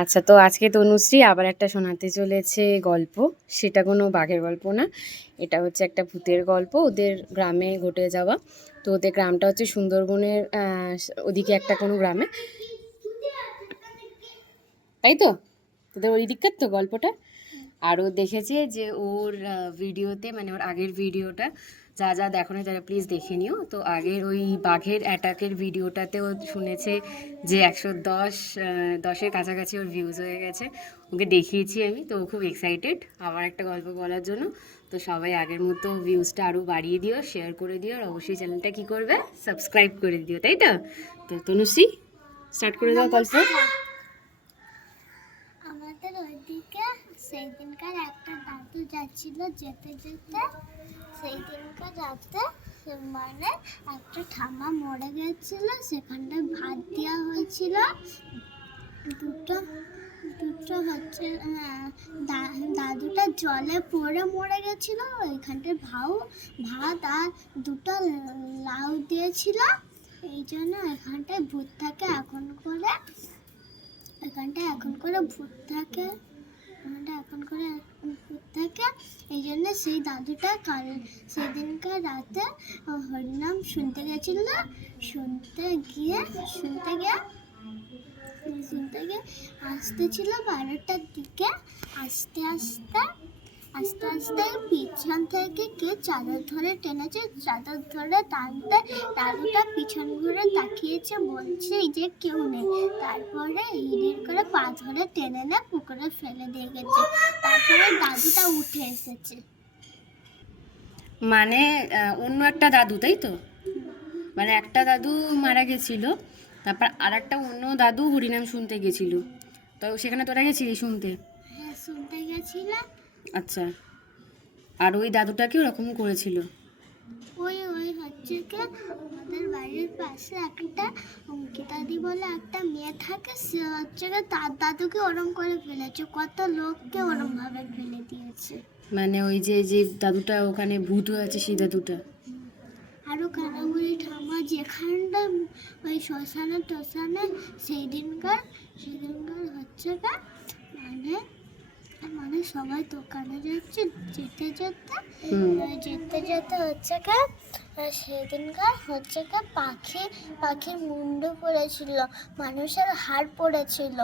আচ্ছা, তো আজকে তনুশ্রী আবার একটা শোনাতে চলেছে গল্প। সেটা কোনো বাঘের গল্প না, এটা হচ্ছে একটা ভূতের গল্প, ওদের গ্রামে ঘটে যাওয়া। তো ওদের গ্রামটা হচ্ছে সুন্দরবনের ওদিকে একটা কোনো গ্রামে, তাই তো? তোদের ওই দিককার তো গল্পটা। আর ও দেখেছে যে ওর ভিডিওতে, মানে ওর আগের ভিডিওটা যা যা দেখো না তারা প্লিজ দেখে নিও। তো আগের ওই বাঘের অ্যাটাকের ভিডিওটাতে ও শুনেছে যে 110 কাছাকাছি ওর ভিউজ হয়ে গেছে। ওকে দেখিয়েছি আমি, তো ও খুব এক্সাইটেড আবার একটা গল্প বলার জন্য। তো সবাই আগের মতো ভিউজটা আরও বাড়িয়ে দিও, শেয়ার করে দিও, আর অবশ্যই চ্যানেলটা কী করবে, সাবস্ক্রাইব করে দিও, তাই তো? তো তনুশ্রী স্টার্ট করে দাও গল্প। আমাদের ওইদিকে সেই দিনকার একটা দাদু যাচ্ছিল, যেতে যেতে সেই দিনকার রাতে মানে একটা ঠাম্মা মরে গেছিল, সেখানটায় ভাত দেওয়া হয়েছিল। দুটো দুটো হচ্ছে দাদুটা জলে পড়ে মরে গেছিল। ওইখানটায় ভাত আর দুটো লাউ দিয়েছিল। এই জন্য এখানটায় ভূত থাকে এখন করে, ভূত থাকে, এই জন্য সেই দাদুটা সেদিনকার রাতে হরিনাম শুনতে গেছিল। শুনতে গিয়ে আসতেছিল 12টার দিকে। আস্তে আস্তে পিছন থেকে কে চাদর ধরে টেনেছে। চাদর ধরে টানতে দাদুটা পিছন ঘুরে তাকিয়েছে, বলছে যে কেউ নেই। তারপরে ইঁড়ির করে পা ধরে টেনে পুকুরে ফেলে দিয়ে গেছে। তারপরে দাদুটা উঠে এসেছে। মানে অন্য একটা দাদু, তাই তো? মানে একটা দাদু মারা গেছিল, তারপর আর একটা অন্য দাদু হরিনাম শুনতে গেছিল। তো সেখানে তোরা গেছিলি শুনতে? হ্যাঁ, শুনতে গেছিলাম। আচ্ছা, আর ওই দাদুটাকে ওরকম করেছিল? ওই হচ্ছে কি, আমাদের বাড়ির পাশে একটা অঙ্কিতাদি বলে একটা মেয়ে থাকে, সে হচ্ছে কি তার দাদুকে ওরম করে ফেলেছে, কত লোককে ওরম ভাবে ফেলে দিয়েছে। মানে ওই যে যে দাদুটা ওখানে ভূত হয়েছে সেই দাদুটা। আরো কানাগুড়ি ঠামা যেখানটা ওই শ্মশানে সেই দিনকার হচ্ছে কি, মানে মানে সবাই দোকানে যাচ্ছে, যেতে যেতে হচ্ছে কি, সেদিনকার হচ্ছে কি পাখির মুন্ডু পড়েছিল, মানুষের হাড় পড়েছিল,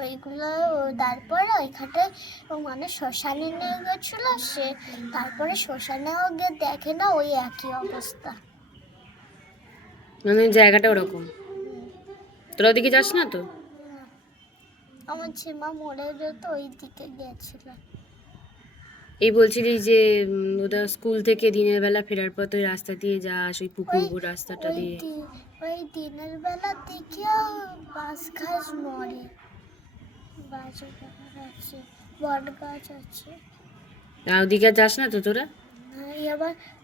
ওইগুলো তারপরে ওইখানে মানে শ্মশানে নিয়ে গেছিল। সে তারপরে শ্মশানেও গিয়ে দেখে না, ওই একই অবস্থা। মানে জায়গাটা ওরকম। তোরা ওদিকে যাস না তো? আমার ঝিমা মরে যেত, ওই দিকে গিয়েছিল। এই বলছিলি যে ওটা স্কুল থেকে দিনের বেলা ফেরার পর তুই রাস্তা দিয়ে যাস, ওই পুকুর রাস্তাটা দিয়ে? ওই দিনের বেলা দিকেও বাস ঘাস মরে, আছে, বট গাছ আছে। আর ওদিকে যাস না তো তোরা?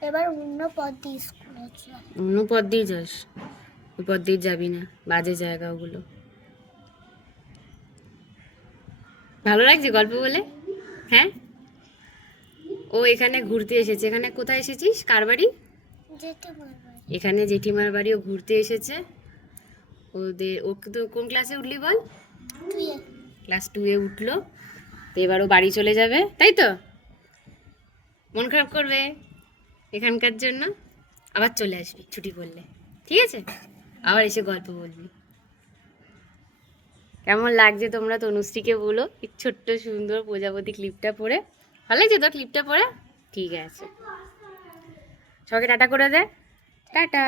এবার অন্য পথ দিয়ে স্কুল আছে। অন্য পথ দিয়ে যাস? ওই পথ দিয়ে যাবি না, বাজে জায়গা ওগুলো। ভালো লাগছে গল্প বলে? হ্যাঁ, ও এখানে ঘুরতে এসেছে। এখানে কোথায় এসেছিস, কার বাড়ি? এখানে জেঠিমার বাড়ি, ও ঘুরতে এসেছে। ও তো কোন ক্লাসে উঠলি বল? ক্লাস 2-এ উঠলো। তো এবার ও বাড়ি চলে যাবে, তাই তো? মন খারাপ করবে এখানকার জন্য, আবার চলে আসবি ছুটি পড়লে, ঠিক আছে? আবার এসে গল্প বলবি। কেমন লাগছে তোমরা তনুশ্রীকে বলো, এই ছোট্ট সুন্দর প্রজাপতি ক্লিপটা পরে। ভালো লাগছে তো ক্লিপটা পরে? ঠিক আছে, সবাইকে টাটা করে দে। টাটা।